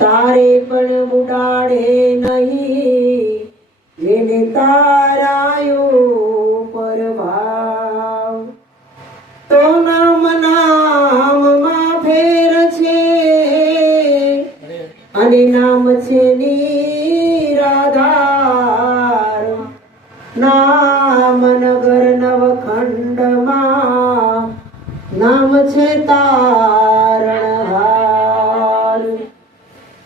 તારે પણ ઉડાડે નહીં જેને તારાયો પરભાવ. તો નામ નામમાં ફેર છે અને નામ છે નિરાધાર. નામ નગર નવખંડમાં નામ છે તારણહાર.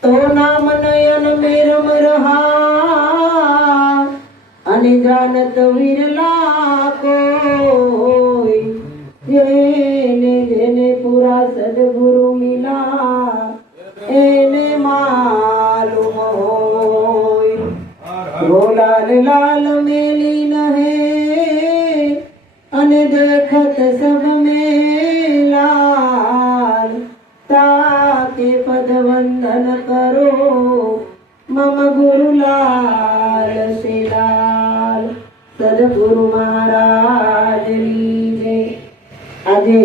તો નામ નયન મેરમ રહા અને જાનત વિરલા કોઈ. જેને જેને પૂરા સદગુરુ મિલા એને માલુમ હોય. ગોલાલ લાલ મેલી નહે અને દેખત સબ में लाल. ताके पद वंदन करो मम गुरु लाल से लाल. सदगुरु महाराज ની જય. આજે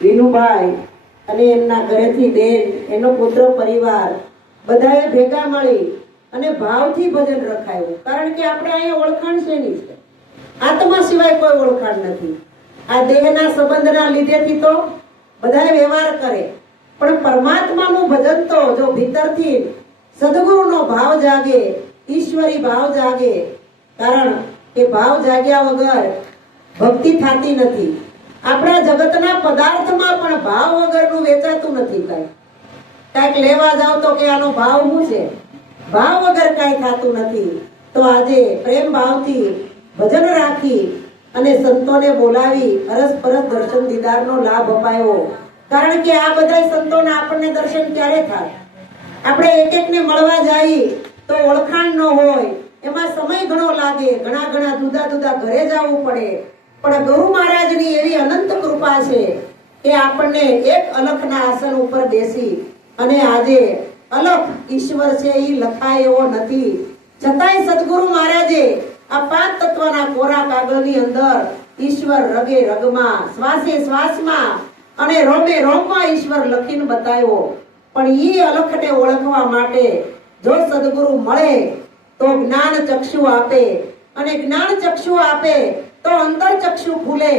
વિનુભાઈ અને એમના ઘરેથી બેન, એનો પુત્ર પરિવાર બધાએ ભેગા મળી અને ભાવથી ભજન રખાયું. કારણ કે આપણે અહીંયા ઓળખાણ શેની છે? આત્મા સિવાય કોઈ ઓળખાણ નથી. આ દેહના સંબંધના લીધેથી તો બધા વ્યવહાર કરે, પણ પરમાત્માનું ભજન તો જો ભીતરથી સદગુરુનો ભાવ જાગે, ઈશ્વરી ભાવ જાગે. કારણ કે ભાવ જાગ્યા વગર ભક્તિ થતી નથી. આપણા જગતના પદાર્થમાં પણ ભાવ વગરનું વેચાતું નથી. કાંઈક લેવા જાવ તો કે આનો ભાવ શું છે? ભાવ વગર કાંઈ થતું નથી. તો આજે પ્રેમ ભાવથી ભજન રાખી અને સંતોને બોલાવી અરસપરસ દર્શન દીદારનો લાભ અપાયો. કારણ કે આ બધા સંતોના આપણને દર્શન ક્યારે થાય? આપણે એક એકને મળવા જઈએ તો ઓળખાણ ન હોય, એમાં સમય ઘણો લાગે, ઘણા ઘણા જુદા જુદા ઘરે જવું પડે. પણ ગુરુ મહારાજની એવી અનંત કૃપા છે કે આપણને એક અલખના આસન ઉપર બેસી અને આજે અલખ ઈશ્વર છે એ લખાય એવો નથી, છતાંય સદગુરુ મહારાજે આ પાંચ તત્વના કોરા કાગળની અંદર ઈશ્વર રગે રગમાં, શ્વાસે શ્વાસમાં અને રોમે રોમમાં ઈશ્વર લખીને બતાવ્યો. પણ ઈ અલખને ઓળખવા માટે જો સદગુરુ મળે તો જ્ઞાન ચક્ષુ આપે, અને જ્ઞાન ચક્ષુ આપે તો અંતર ચક્ષુ ખુલે,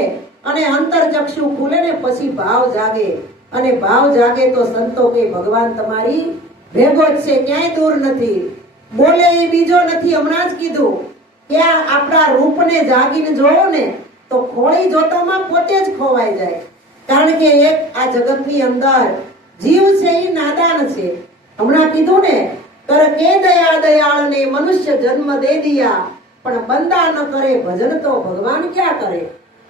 અને અંતર ચક્ષુ ખુલે ને પછી ભાવ જાગે, અને ભાવ જાગે તો સંતો કે ભગવાન તમારી ભેગો જ છે, ક્યાંય દૂર નથી. બોલે એ બીજો નથી. હમણાં જ કીધું કે આપણા રૂપને જાગીને જોવો ને તો ખોળી જોતોમાં પોતે જ ખોવાઈ જાય. કારણ કે એક આ જગતની અંદર જીવ છે એ નાદાન છે. હમણાં કીધું ને, કર કે દયા દયાળ ને મનુષ્ય જન્મ દે દિયા, પણ બંદા ન કરે ભજન તો ભગવાન ક્યાં કરે?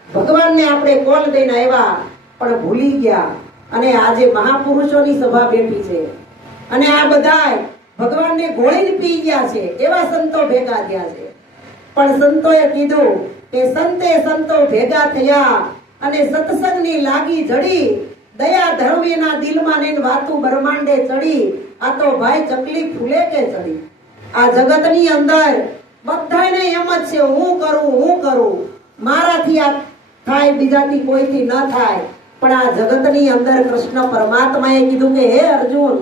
ભગવાનને આપણે કોલ દઈને આવ્યા પણ ભૂલી ગયા. અને આજે મહાપુરુષોની સભા બેઠી છે અને આ બધા ભગવાનને ગોળીને પી ગયા છે, એવા સંતો ભેગા થયા છે. પણ સંતોએ કીધું કે સંતે સંતો ભેગા થયા અને સત્સંગની લાગી જડી, દયા ધર્મ એના દિલમાં ને વાતું બ્રહ્માંડે ચડી. આ તો ભાઈ ચકલી ફૂલે કે ચડી. આ જગતની અંદર બધાને એમ જ છે, હું કરું, મારાથી આ થાય, બીજાથી કોઈથી ન થાય. પણ આ જગતની અંદર કૃષ્ણ પરમાત્માએ કીધું કે હે અર્જુન,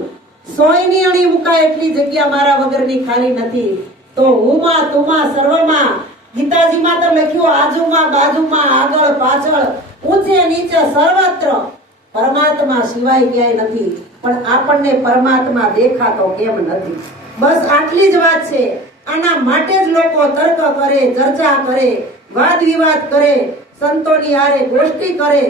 સોયની અણી મુકાય એટલી જગ્યા મારા વગરની ખાલી નથી. તો હુંમાં તુમાં સર્વમાં, ગીતાજીમાં તો લખ્યું આજુમાં બાજુમાં આગળ પાછળ ઊંચે નીચે સર્વત્ર પરમાત્મા સિવાય ક્યાંય નથી. પણ આપણને પરમાત્મા દેખાતો કેમ નથી? બસ આટલી જ વાત છે. આના માટે જ લોકો તર્ક કરે, ચર્ચા કરે, વાદ વિવાદ કરે, સંતોની હારે ગોષ્ઠી કરે,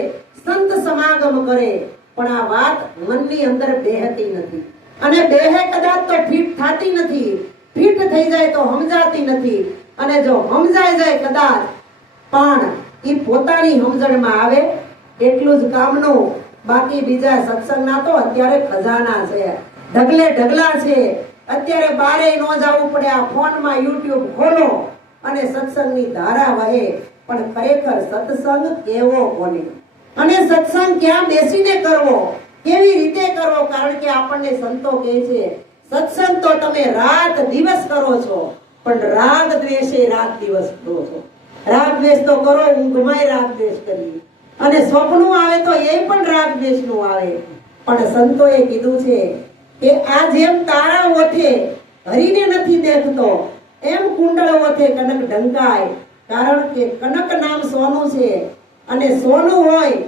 સંત સમાગમ કરે. પણ આ વાત મનની અંદર બેહતી નથી, અને દેહે કદાચ તો ફીટ થતી નથી. ફીટ થઈ જાય તો સમજાતી નથી, અને જો સમજાઈ જાય કદાચ પણ એ પોતાની સમજણમાં આવે એટલું જ કામનું. બાકી બીજા સત્સંગના તો અત્યારે ખજાના છે, ઢગલે ઢગલા છે. અત્યારે બારે ન જવું પડે, આ ફોનમાં યુટ્યુબ ખોલો અને સત્સંગની ધારા વહે. પણ ખરેખર સત્સંગ કેવો કોને, અને સત્સંગ ક્યાં બેસીને કરવો, કેવી રીતે કરવો? કારણ કે આપણને સંતો કહે છે સત્સંગ તો તમે રાત દિવસ કરો છો, પણ રાગ દ્વેષે રાત દિવસ કરો છો. રાગ દ્વેષ તો કરો, ઊંઘમાંય રાગ દ્વેષ કરી, અને સ્વપ્નું આવે તો એ પણ રાગ દ્વેષ નું આવે. પણ સંતોએ કીધું છે કે આ જેમ તારા ઓઠે હરીને નથી દેખતો એમ કુંડળ ઓઠે કનક ઢંકાય. કારણ કે કનક નામ સોનું છે અને સોનું હોય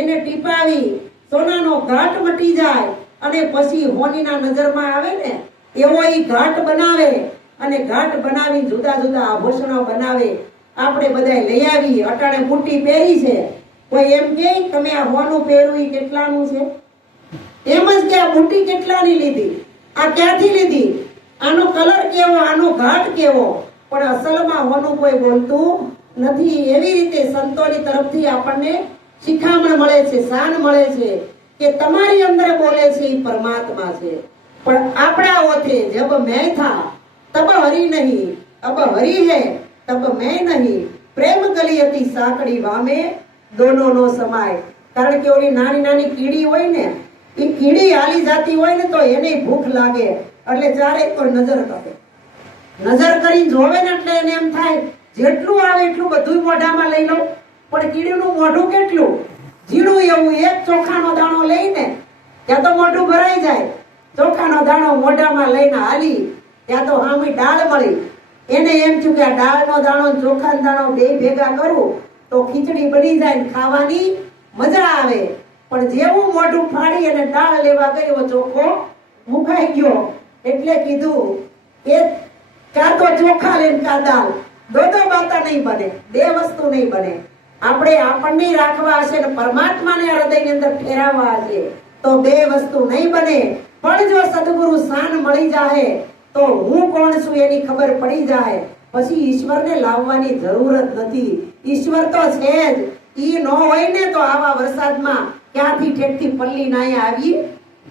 એને ટીપાવી સોનાનો ઘાટ મટી જાય અને પછી હોનીના નજરમાં આવે ને એવો ઈ ઘાટ બનાવે અને ઘાટ બનાવી જુદા જુદા આભૂષણો બનાવે. આપણે બધા લઈ આવી. અટાણે બુટ્ટી પહેરી છે, કોઈ એમ કે તમે આ હોનું પહેર્યું ઈ કેટલાનું છે? એમ જ કે આ બુટ્ટી કેટલાની લીધી, આ ક્યાંથી લીધી, આનો કલર કેવો, આનો ઘાટ કેવો, પણ અસલમાં હોનું કોઈ બોલતું નથી. એવી રીતે સંતોની તરફથી આપણને શિખામણ મળે છે, શાન મળે છે કે તમારી અંદર બોલે છે એ પરમાત્મા છે. પણ આપણા ઓથે જબ મેં થા તબ હરી નહીં, અબ હરી હે તબ મેં નહીં, પ્રેમ ગલી હતી સાંકડી વામે દોનો નો સમાય. કારણ કે ઓલી નાની નાની કીડી હોય ને, એ કીડી હાલી જાતી હોય ને તો એને ભૂખ લાગે એટલે ચારે તો નજર કરે. નજર કરી જોવે ને એટલે એને એમ થાય જેટલું આવે એટલું બધું મોઢામાં લઈ લઉં. પણ કીડીનું મોઢું કેટલું ઝીણું એવું, એક ચોખાનો દાણો લઈને ત્યાં તો મોઢું ભરાઈ જાય. ચોખાનો દાણો મોઢામાં લઈને હાલી ત્યાં તો હામી ડાળ મળી. એને એમ થયું કે આ ડાળનો દાણો ચોખાનો દાણો બે ભેગા કરું તો ખીચડી બની જાય ને ખાવાની મજા આવે. પણ જેવું મોઢું ફાડી અને ડાળ લેવા ગયો ચોખ્ખો મુકાઈ ગયો. એટલે કીધું કે કાં તો ચોખા લઈને કાં દાળ, દો બાતા નહીં બને, બે વસ્તુ નહીં બને. આપણે આપણને રાખવા હશે ને પરમાત્માને હૃદયની અંદર ઠેરાવવા હશે તો બે વસ્તુ નહીં બને. પણ જો સદગુરુ શાન મળી જાય તો હું કોણ છું એની ખબર પડી જાય પછી ઈશ્વરને લાવવાની જરૂર જ નથી. ઈશ્વર તો છે જ. ઈ ન હોય ને તો આવા વરસાદમાં ક્યાંથી ઠેઠથી પલ્લી નાય આવી.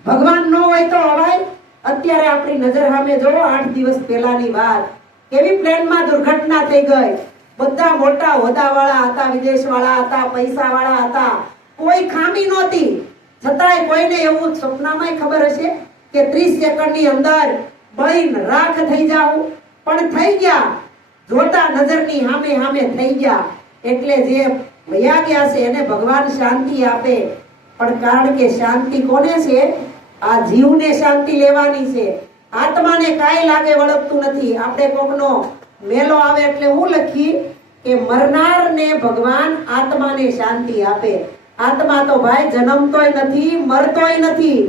ભગવાન ન હોય તો અવાય. અત્યારે આપણી નજર સામે જોવો, 8 દિવસ પહેલાની વાત, કેવી પ્લેનમાં દુર્ઘટના થઈ ગઈ. બધા મોટા હોદ્દાવાળા હતા, વિદેશવાળા હતા, પૈસાવાળા હતા, કોઈ ખામી નહોતી. છતાંય કોઈને એવું સપનામાં ખબર હશે કે 30 સેકન્ડની અંદર બળીને રાખ થઈ જાવ, પણ થઈ ગયા. જોતા નજરની સામે સામે થઈ ગયા. એટલે જે વયા ગયા છે એને ભગવાન શાંતિ આપે. પણ કારણ કે શાંતિ કોને છે? આ જીવને શાંતિ લેવાની છે. આત્માને કાંઈ લાગે વળગતું નથી. આપણે કોકનો મેલો આવે એટલે હું લખી કે મરનારને ભગવાન આત્માને શાંતિ આપે. આત્મા તો ભાઈ જન્મતોય નથી, મરતોય નથી,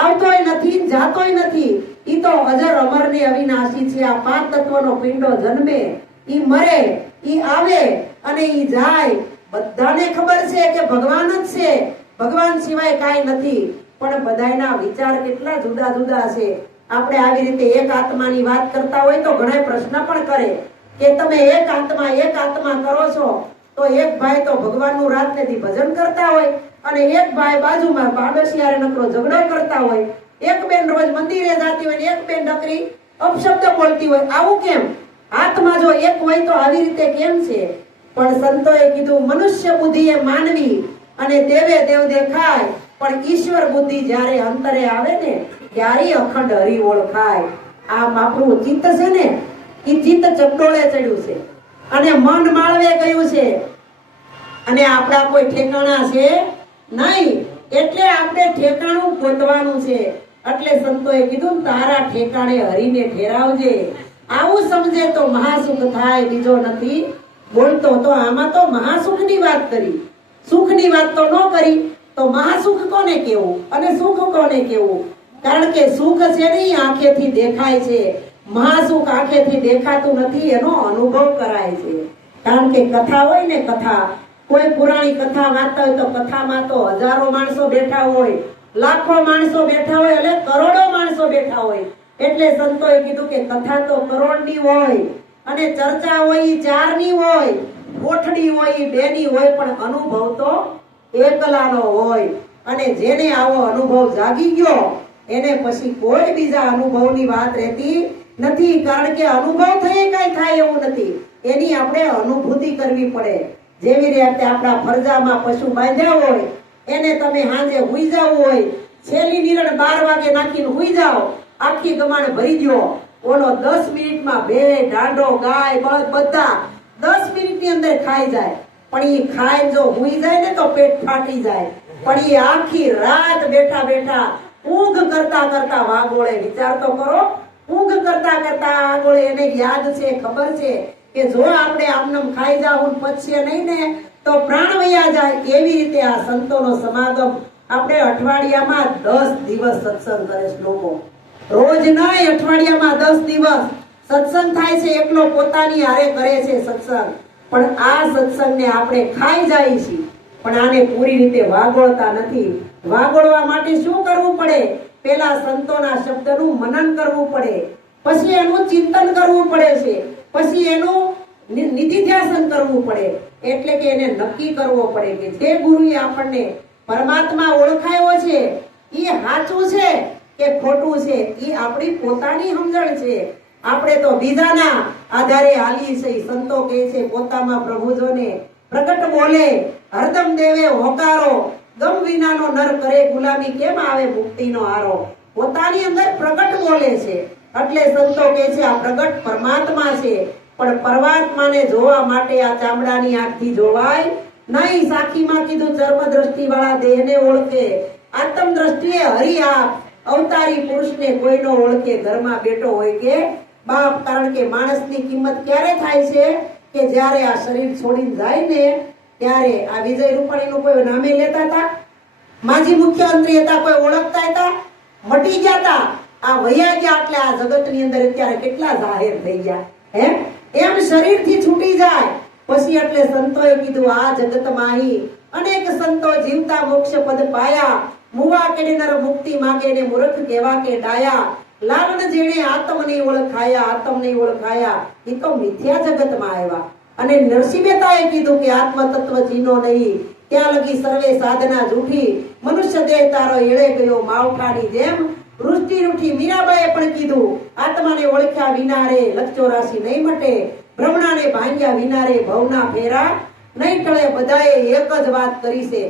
આવતોય નથી, જાતોય નથી. ઈ તો અજર અમર ને અવિનાશી છે. આ 5 તત્વનો પિંડો જન્મે, ઈ મરે, ઈ આવે અને ઈ જાય. બધાને ખબર છે કે ભગવાન જ છે, ભગવાન સિવાય કાંઈ નથી. પણ બધાના વિચાર કેટલા જુદા જુદા છે. આપણે આવી રીતે એક આત્માની વાત કરતા હોય તો ઘણા પ્રશ્ન પણ કરે કે તમે એક આત્મા કરો છો તો એક ભાઈ તો ભગવાનનું રાત ને દી ભજન કરતા હોય અને એક ભાઈ બાજુમાં પાડોશિયારે નકરો ઝઘડો કરતા હોય. એક બેન રોજ મંદિરે જાતી હોય ને એક બેન નકરી અપશબ્દ બોલતી હોય. આવું કેમ? આત્મા જો એક હોય તો આવી રીતે કેમ છે? પણ સંતોએ કીધું મનુષ્ય બુદ્ધિ એ માનવી અને દેવે દેવ દેખાય, પણ ઈશ્વર બુદ્ધિ જ્યારે અંતરે આવે ને ત્યારે અખંડ હરિ ઓળખાય. આ આપણું ચિત્ત છે ને, એ ચિત્ત ચકડોળે ચડ્યું છે અને મન માળવે ગયું છે અને આપણા કોઈ ઠેકાણા છે નહીં. એટલે આપણે ઠેકાણું ગોતવાનું છે. એટલે સંતોએ કીધું તારા ઠેકાણે હરીને ઠેરાવજે. આવું સમજે તો મહાસુખ થાય, બીજો નથી બોલતો. તો આમાં તો મહાસુખની વાત કરી, સુખની વાત તો ન કરી. તો મહાસુખ કોને કેવું અને સુખ કોને કેવું? કારણ કે સુખ છે ને આંખેથી દેખાય છે, મહાસુખ આંખેથી દેખાતું નથી, એનો અનુભવ કરાય છે. કારણ કે કથા હોય ને, કથા કોઈ પુરાણી કથા વાંચતા હોય તો કથામાં તો હજારો માણસો બેઠા હોય, લાખો માણસો બેઠા હોય, એટલે કરોડો માણસો બેઠા હોય. એટલે સંતોએ કીધું કે કથા તો કરોડની હોય અને ચર્ચા હોય ઈ 4ની હોય, ગોઠડી હોય ઈ 2ની હોય, પણ અનુભવ તો એકલાનો હોય. અને જેને આવો અનુભવ જાગી ગયો એને પછી કોઈ બીજા અનુભવની વાત રહેતી નથી. કારણ કે અનુભવ થઈ કઈ થાય એવું નથી, એની આપણે અનુભૂતિ કરવી પડે. જેવી રીતે આપણા ફરજામાં પશુ બાંધ્યા હોય, એને તમે સાંજે હુઈ જાવ હોય, છેલ્લી નિરણ 12 વાગે નાખીને હુઈ જાવ, આખી ગમાણ ભરી ગયો. ઓલો 10 મિનિટમાં ભેડ, ઢાંડો, ગાય, બળદ બધા 10 મિનિટની અંદર ખાઈ જાય. પણ એ ખાઈ જો હુઈ જાય ને તો પેટ ફાટી જાય. પણ એ આખી રાત બેઠા બેઠા ઊંઘ કરતા કરતા વાગોળે. વિચાર તો કરો, ઊંઘ કરતા કરતા વાગોળે એને યાદ છે, ખબર છે કે જો આપણે આમનમ ખાઈ જાવું પચશે નહીં ને તો પ્રાણ વયા જાય. એવી રીતે આ સંતોનો સમાગમ આપણે અઠવાડિયામાં 10 દિવસ સત્સંગ કરે છે લોકો. રોજ નહીં, અઠવાડિયામાં 10 દિવસ સત્સંગ થાય છે. એકલો પોતાની હારે કરે છે સત્સંગ. પણ આ સત્સંગને આપણે ખાઈ જાય છીએ, પણ આને પૂરી રીતે વાગોળતા નથી. વાગોળવા માટે શું કરવું પડે? પેલા સંતોના શબ્દનું મનન કરવું પડે, પછી એનું ચિંતન કરવું પડે છે, પછી એનું નિધિધ્યાસન કરવું પડે. એટલે કે એને નક્કી કરવો પડે કે જે ગુરુએ આપણને પરમાત્મા ઓળખાયો છે એ સાચું છે કે ખોટું છે, એ આપણી પોતાની સમજણ છે. આપણે તો બીજાના આધારે હાલી છે. સંતો કહે છે પોતામાં પ્રભુ જોને પ્રગટ બોલે, હરદમ દેવે હોકારો, ગમ વિનાનો નર કરે ગુલામી, કેમ આવે મુક્તિનો આરો. પોતાની અંદર પ્રગટ બોલે છે એટલે સંતો કહે છે આ પ્રગટ પરમાત્મા છે. પણ પરમાત્માને જોવા માટે આ ચામડાની આંખથી જોવાય નહીં. સાખીમાં કીધું ચર્મ દ્રષ્ટિ વાળા દેહને ઓળખે, આત્મ દ્રષ્ટિએ હરિ આપ, અવતારી પુરુષને કોઈનો ઓળખે, ઘરમાં બેઠો હોય કે બાપ. કારણ કે માણસની કિંમત ક્યારે થાય છે કે જ્યારે આ શરીર છોડીને જાય ને ત્યારે. આ વિજય રૂપાણીનું કોઈ નામે લેતા હતા? માજી મુખ્યમંત્રી હતા, કોઈ ઓળખતા હતા? મટી ગયા હતા, આ વયા ગયા. એટલે આ જગતની અંદર અત્યારે કેટલા જાહેર થઈ ગયા હે. એમ શરીરથી છૂટી જાય પછી એટલે સંતોએ કીધું આ જગતમાં અનેક સંતો જીવતા મોક્ષ પદ પાયા, મુવા કેડે નર મુક્તિ માગે ને મૂર્ખ કેવા કે ડાયા. લાલન જેણે આત્મ નહીં ઓળખાયા, આત્મ નહીં ઓળખાયા, એ તો મિથ્યા જગતમાં આવ્યા. અને નરસિંહ મહેતાએ કીધું કે આત્મ તત્વ ચીનો નહીં, ત્યાં લગી સર્વે સાધના જૂઠી, મનુષ્ય દેહ તારો એળે ગયો માવઠાની જેમ વૃષ્ટિ રૂઠી. મીરાબાઈએ પણ કીધું આત્માને ઓળખ્યા વિના રે લક્ષ 84 નહીં મટે, ભ્રમણાને ભાંગ્યા વિના રે ભવના ફેરા નહીં ટળે. બધાએ એક જ વાત કરી છે,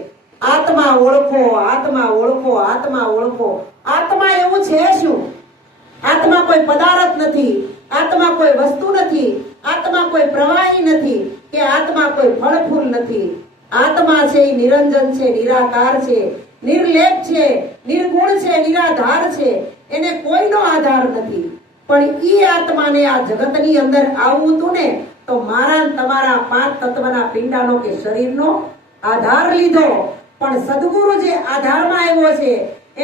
આત્મા ઓળખો, આત્મા ઓળખો, આત્મા ઓળખો. આત્મા એવું છે શું? આત્મા કોઈ પદાર્થ નથી, આત્મા કોઈ વસ્તુ નથી, આત્મા કોઈ પ્રવાહી નથી, કે આત્મા કોઈ ફળ ફૂલ નથી. આત્મા છે એ નિરંજન છે, નિરાકાર છે, નિર્લેપ છે, નિર્ગુણ છે, નિરાધાર છે. એને કોઈનો આધાર નથી. પણ ઈ આત્માને આ જગતની અંદર આવવું હતું ને તો મારા તમારા 5 તત્વના પિંડાનો કે શરીરનો આધાર લીધો. પણ સદગુરુ જે આધારમાં આવ્યો છે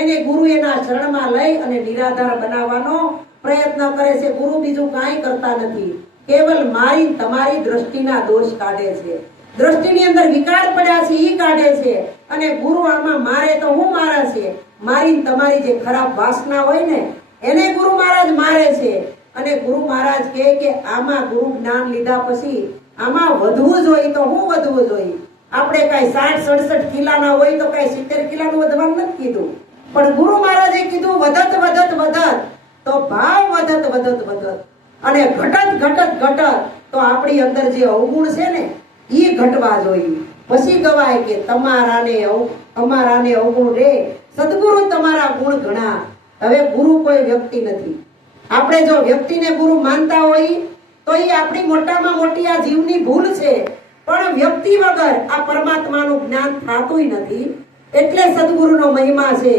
એને ગુરુ એના શરણમાં લઈ અને નિરાધાર બનાવવાનો પ્રયત્ન કરે છે. ગુરુ બીજું કાંઈ કરતા નથી, કેવલ મારી તમારી દ્રષ્ટિના દોષ કાઢે છે. દ્રષ્ટિની અંદર વિકાર પડ્યા છે ઈ કાઢે છે. અને ગુરુ આમાં મારે તો હું મારા છે, મારી તમારી જે ખરાબ વાસના હોય ને એને ગુરુ મહારાજ મારે છે. અને ગુરુ મહારાજ કહે કે આમાં ગુરુ જ્ઞાન લીધા પછી આમાં વધવું જોઈએ તો હું વધવું જોઈએ. આપણે કઈ 60-67 કિલાના હોય તો કઈ 70 કિલાનું વધવાનું નથી કીધું, પણ ગુરુ મહારાજે કીધું વધત વધત વધત, તો ભાવ વધત વધત વધત અને ઘટત ઘટત ઘટત. તો આપણી અંદર જે અવગુણ છે ને ઈ ઘટવા જોઈએ. પછી ગવાય કે તમારાને અમારાને અવગુણ રે, સદગુરુ તમારા ગુણ ઘણા. હવે ગુરુ કોઈ વ્યક્તિ નથી. આપણે જો વ્યક્તિને ગુરુ માનતા હોય તો એ આપણી મોટામાં મોટી આ જીવની ભૂલ છે. પણ વ્યક્તિ વગર આ પરમાત્માનું જ્ઞાન થાતું નથી. એટલે સદગુરુનો મહિમા છે.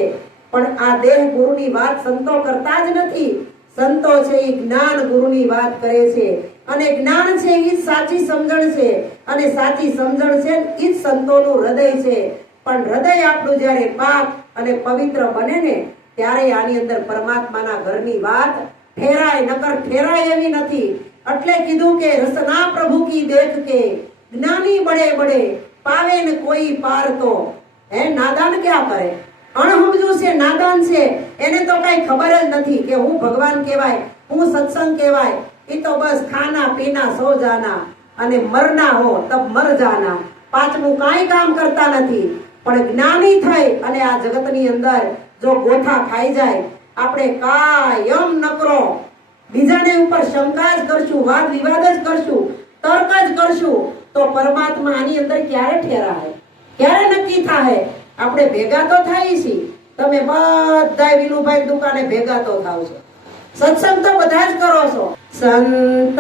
પણ આ દેહ ગુરુની વાત સંતો કરતા જ નથી. સંતો છે એ જ્ઞાન ગુરુની વાત કરે છે. અને જ્ઞાન છે એ સાચી સમજણ છે, અને સાચી સમજણ છે એ જ સંતોનું હૃદય છે. પણ હૃદય આપણું જ્યારે પાક અને પવિત્ર બને ને ત્યારે આની અંદર પરમાત્માના ઘરની વાત ઠેરાય, નકર ઠેરાય એવી નથી. એટલે કીધું કે રસના પ્રભુ કી દેખ કે જ્ઞાની બડે બડે પાવે ને કોઈ પાર. તો હે નાદાન ક્યાં કરે? અણહમજુ છે, નાદાન છે, એને તો કઈ ખબર જ નથી કે હું ભગવાન કહેવાય, હું સત્સંગ કહેવાય. એ તો બસ ખાના પીના સો જાના અને મરના હો તબ મર જાના, પાંચમું કાંઈ કામ કરતા નથી. પણ જ્ઞાની થઈ અને આ જગતની અંદર જો ગોથા ખાઈ જાય, આપણે કાયમ નકરો બીજાને ઉપર શંકા જ કરશું, વાદ વિવાદ જ કરશું, તર્ક જ કરશું, તો પરમાત્મા આની અંદર ક્યારે ઠેરાય, ક્યારે નક્કી થાય? આપણે ભેગા તો થાય છીએ. તમે બધા વિનુભાઈ દુકાને ભેગા તો થાવ છો, સત્સંગ તો બધા જ કરો છો. સંત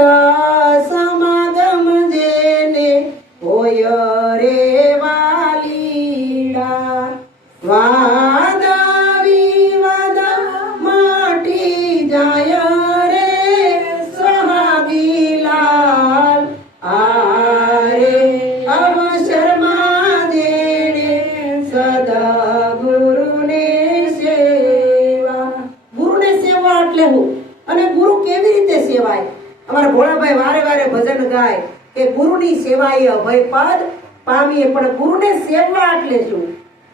સમાગમ જેને હોય રે વાલીડા, વાદ વિવાદ ભોળાભાઈ વારે વારે ભજન ગાય કે ગુરુની સેવાએ અભય પદ પામીએ, પણ ગુરુને સેવવા એટલે શું?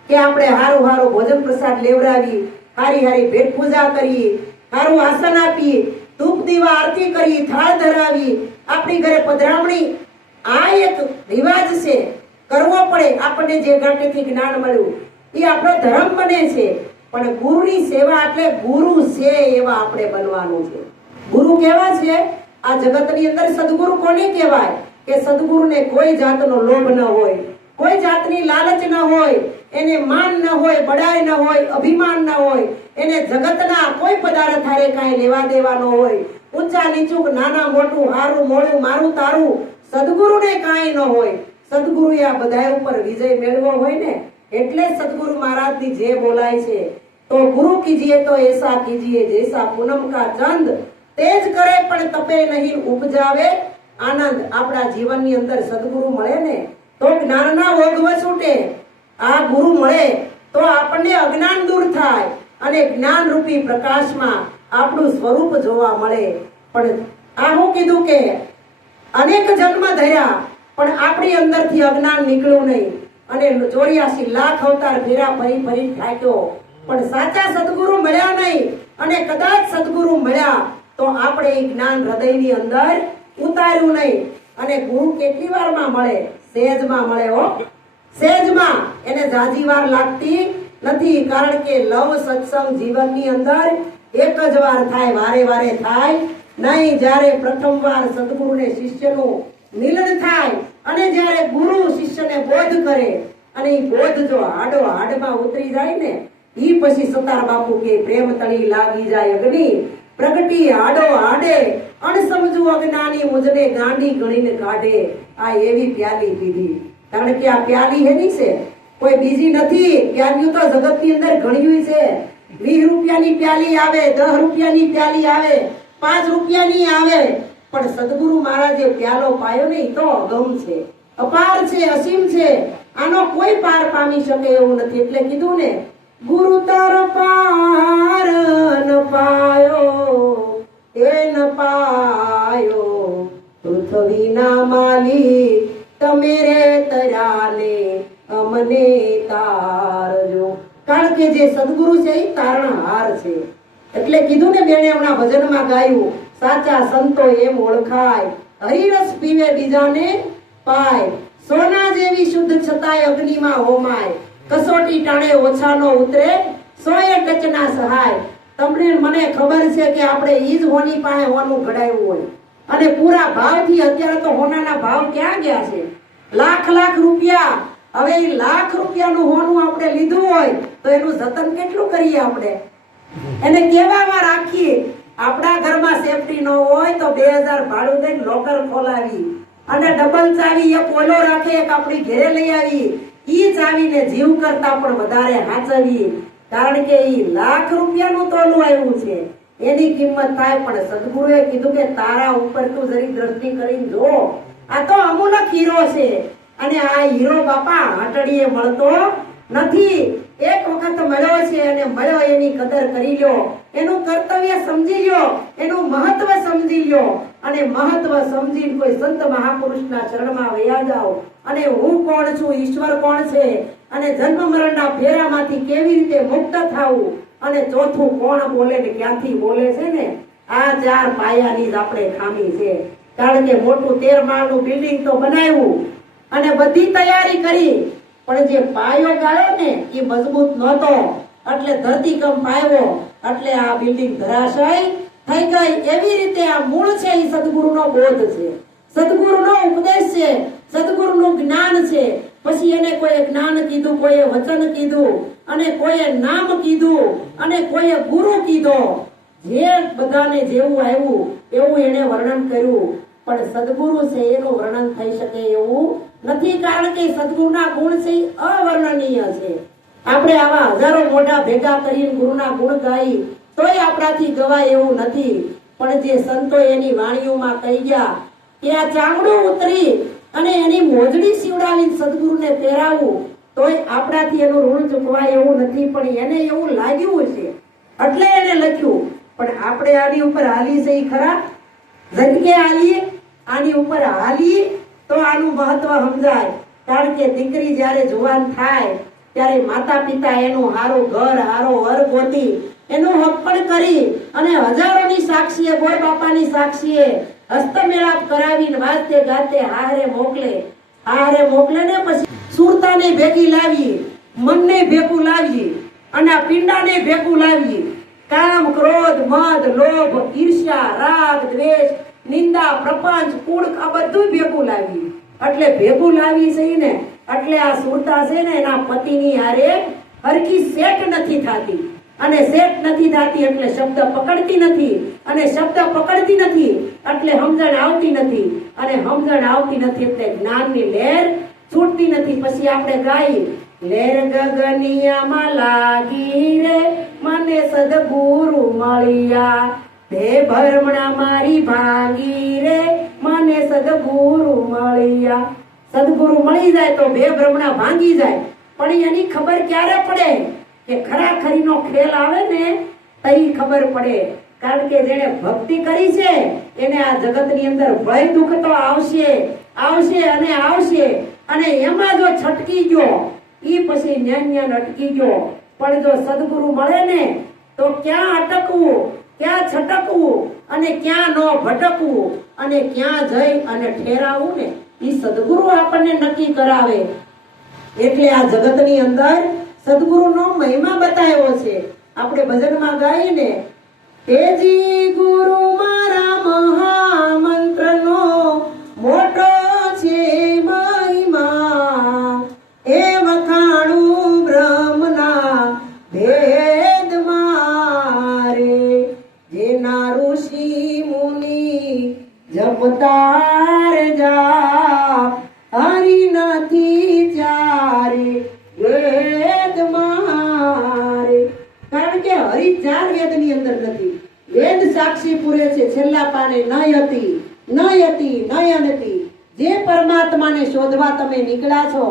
કે આપણે હારું હારું ભોજન પ્રસાદ લેવડાવી, હારી હારી ભેટ પૂજા કરી, હારું આસન આપી, ધૂપ દીવા આરતી કરી, થાળ ધરાવી, આપણી ઘરે પધરામણી, આ એક રિવાજ છે, કરવો પડે. આપણને જે ઘાટેથી જ્ઞાન મળ્યું એ આપણો ધર્મ બને છે. પણ ગુરુની સેવા એટલે ગુરુ છે એવા આપણે બનવાનું છે. ગુરુ કેવા છે આ જગતની અંદર? સદગુરુ કોને કહેવાય? કે સદગુરુને કોઈ જાતનો લોભ ન હોય, કોઈ જાતની લાલચ ન હોય, એને માન ન હોય, બડાઈ ન હોય, અભિમાન ન હોય, એને જગતના કોઈ પદાર્થ હારે કાંઈ લેવા દેવા ન હોય, ઊંચા નીચું, નાના મોટું, હારું મોડું, મારું તારું, સદગુરુને કાંઈ ન હોય. સદગુરુએ આ બધા ઉપર વિજય મેળવ્યો હોય ને, એટલે સદગુરુ મહારાજની જે બોલાય છે, તો ગુરુ કીજીએ તો એસા કીજીએ જૈસા પૂનમ કા ચંદ, તેજ કરે પણ તપે નહીં ઉપજાવે આનંદ. આપણા જીવનની અંદર સદગુરુ મળે ને તો જ્ઞાનના ઓઘ છૂટે. આ ગુરુ મળે તો આપણને અજ્ઞાન દૂર થાય અને જ્ઞાન રૂપી પ્રકાશમાં આપણું સ્વરૂપ જોવા મળે. પણ આ હું કીધું કે અનેક જન્મ ધર્યા પણ આપણી અંદરથી અજ્ઞાન નીકળ્યું નહીં અને 84 લાખ અવતાર ફેરા ફરી ફરી થાક્યો, પણ સાચા સદગુરુ મળ્યા નહીં. અને કદાચ સદગુરુ મળ્યા તો આપણે એ જ્ઞાન હૃદયની અંદર ઉતાર્યું નહીં. અને ગુરુ કેટલી વારમાં મળે? સહેજમાં મળે હો, સહેજમાં. એને જાજી વાર લાગતી નથી, કારણ કે લવ સત્સંગ જીવનની અંદર એક જ વાર થાય, વારે વારે થાય નહીં. જ્યારે પ્રથમ વાર સદગુરુને શિષ્યનું મિલન થાય અને જ્યારે ગુરુ શિષ્યને બોધ કરે અને એ બોધ જો હાડો હાડમાં ઉતરી જાય ને, ઈ પછી સતાર બાપુ કે પ્રેમ તળી લાગી જાય અગ્નિ, પ્રગટી હાડો હાડે, અણસમજુ અજ્ઞાની મુજને ગાંડી ગણીને કાઢે. આ એવી પ્યાલી પીધી, કારણ કે આ પ્યાલી હેની છે, કોઈ બીજી નથી. પ્યાલીઓ તો જગતની અંદર ઘણી છે. 20 રૂપિયાની પ્યાલી આવે, 10 રૂપિયાની પ્યાલી આવે, 5 રૂપિયાની આવે, પણ સદગુરુ મહારાજે પ્યાલો પાયો ને, તો અગમ છે, અપાર છે, અસીમ છે. આનો કોઈ પાર પામી શકે એવું નથી. એટલે કીધું ને, ગુરુ તાર પાર ન પાયો એ ન પાયો, પૃથ્વીના માલી તમે રે તરાને અમને તારજો. કારણ કે જે સદગુરુ છે એ તારણહાર છે. એટલે કીધું ને બેને હમણાં ભજનમાં ગાયું, સાચા સંતો એમ ઓળખાય, હરિરસ પીવે બીજાને પાય, સોના જેવી શુદ્ધ છતાંય અગ્નિમાં હોમાય, કસોટી ટાણે ઓછા નો ઉતરે, સોએ ટચના સહાય. તમને મને ખબર છે કે આપણે ઈ જ હોની પાસે હોનું ઘડાયું હોય અને પૂરા ભાવથી. અત્યારે તો હોનાના ભાવ ક્યાં ગયા છે? લાખ લાખ રૂપિયા. હવે એ લાખ રૂપિયાનું હોનું આપણે લીધું હોય તો એનું જતન કેટલું કરીએ આપણે? એને કેવામાં રાખીએ? આપણા ઘરમાં સેફટી ન હોય તો 2000 ભાડું દઈને લોકર ખોલાવી અને ડબલ ચાવી એક ઓલો રાખે, એક આપણી ઘરે લઈ આવી, ઈ ચાવીને જીવ કરતા પણ વધારે હાચવી. કારણ કે ઈ લાખ રૂપિયાનું તોલું આવ્યું છે, એની કિંમત થાય. પણ સદગુરુએ કીધું કે તારા ઉપર તું જરી દ્રષ્ટિ કરીને જો, આ તો અમૂલક હીરો છે. અને આ હીરો બાપા હટડીએ મળતો નથી. એક વખત મળ્યો છે અને મળ્યો એની કદર કરી લ્યો, એનું કર્તવ્ય સમજી લ્યો, એનું મહત્વ સમજી લ્યો અને મહત્વ સમજીને કોઈ સંત મહાપુરુષના ચરણમાં વયા જાઓ. અને હું કોણ છું, ઈશ્વર કોણ છે, અને જન્મ મરણના ફેરામાંથી કેવી રીતે મુક્ત થાવું, અને ચોથું કોણ બોલે ને ક્યાંથી બોલે છે ને, આ 4 પાયાની જ આપણે ખામી છે. કારણ કે મોટું 13 માળનું બિલ્ડિંગ તો બનાવ્યું અને બધી તૈયારી કરી, પણ જે પાયો ગાળ્યો ને એ મજબૂત નહોતો, એટલે ધરતીકંપ આવ્યો એટલે આ બિલ્ડિંગ ધરાશય થઈ ગઈ. એવી રીતે આ મૂળ છે એ સદગુરુનો બોધ છે, સદગુરુનો ઉપદેશ છે, સદગુરુનું જ્ઞાન છે. પછી એને કોઈએ જ્ઞાન કીધું, કોઈએ વચન કીધું, અને કોઈએ નામ કીધું, અને કોઈએ ગુરુ કીધો. જે બધાને જેવું આવ્યું એવું એને વર્ણન કર્યું. પણ સદગુરુ છે એનું વર્ણન થઈ શકે એવું નથી, કારણ કે સદગુરુના ગુણ છે અવર્ણનીય છે. આપણે આવા હજારો મોઢા ભેગા કરીને ગુરુના ગુણ ગાઈ તોય આપણાથી ગવાય એવું નથી. પણ જે સંતો એની વાણીઓમાં કહી ગયા કે આ ચામડું ઉતરી અને એની મોજડી સીવડાવીને સદગુરુને પહેરાવું તોય આપણાથી એનું ઋણ ચૂકવાય એવું નથી. પણ એને એવું લાગ્યું છે એટલે એને લખ્યું. પણ આપણે આની ઉપર હાલી છે ખરા? જગ્યાએ હાલીએ, આની ઉપર હાલીએ તો આનું મહત્વ સમજાય. કારણ કે દીકરી જ્યારે જુવાન થાય ત્યારે માતા પિતા એનું હારું ઘર, હારો વર ગોતી એનું હપ્પણ કરી અને હજારોની સાક્ષીએ, ગોર બાપાની સાક્ષીએ હસ્તમેળાપ કરાવીને વાજતે ગાતે હારે મોકલે. હારે મોકલે ને પછી સુરતાને ભેગી લાવીએ, મનને ભેગું લાવીએ અને આ પિંડાને ભેગું લાવીએ. કામ, ક્રોધ, મદ, લોભ, ઈર્ષ્યા, રાગ, દ્વેષ, નિંદા, પ્રપંચ, કુળ આ બધું ભેગું લાવીએ. એટલે ભેગું લાવી છે ને એટલે આ સુરતા છે ને એના પતિની હારે હરખી સેટ નથી થતી. અને સેટ નથી થતી એટલે શબ્દ પકડતી નથી, અને શબ્દ પકડતી નથી એટલે સમજણ આવતી નથી, અને સમજણ આવતી નથી એટલે જ્ઞાનની લહેર છૂટતી નથી. પછી આપણે ગાઈ લહેર ગગનિયામાં લાગી રે મને સદગુરુ મળ્યા, બે ભરમણા મારી ભાંગી રે મને સદગુરુ મળ્યા. સદગુરુ મળી જાય તો બે ભ્રમણા ભાંગી જાય. પણ એની ખબર ક્યારે પડે કે ખરાખરીનો ખેલ આવે ને તઈ ખબર પડે. કારણ કે જેને ભક્તિ કરી છે એને આ જગતની અંદર ભય દુઃખ તો આવશે, આવશે અને આવશે. અને એમાં જો છટકી ગયો ઈ પછી ન્યાન અટકી ગયો. પણ જો સદગુરુ મળે ને તો ક્યાં અટકવું, ક્યાં છટકવું અને ક્યાં ન ભટકવું અને ક્યાં જઈ અને ઠેરાવું ને ઈ સદગુરુ આપણને નક્કી કરાવે. એટલે આ જગતની અંદર સદગુરુનો મહિમા બતાવ્યો છે. આપણે ભજનમાં ગાઈએ ને તેજી ગુરુ મારા મહામંત્રનો મોટો છે મહિમા, એ વખાણું બ્રહ્મના ભેદ મારે, જેના ઋષિ મુનિ જપતાર જા હરી નથી ચારે વેદ મારે. કારણ કે હરી ચાર વેદ ની અંદર નથી. વેદ સાક્ષી પૂરે છે છેલ્લા પાને નય હતી, નય હતી, નય નથી. જે પરમાત્માને શોધવા તમે નીકળ્યા છો,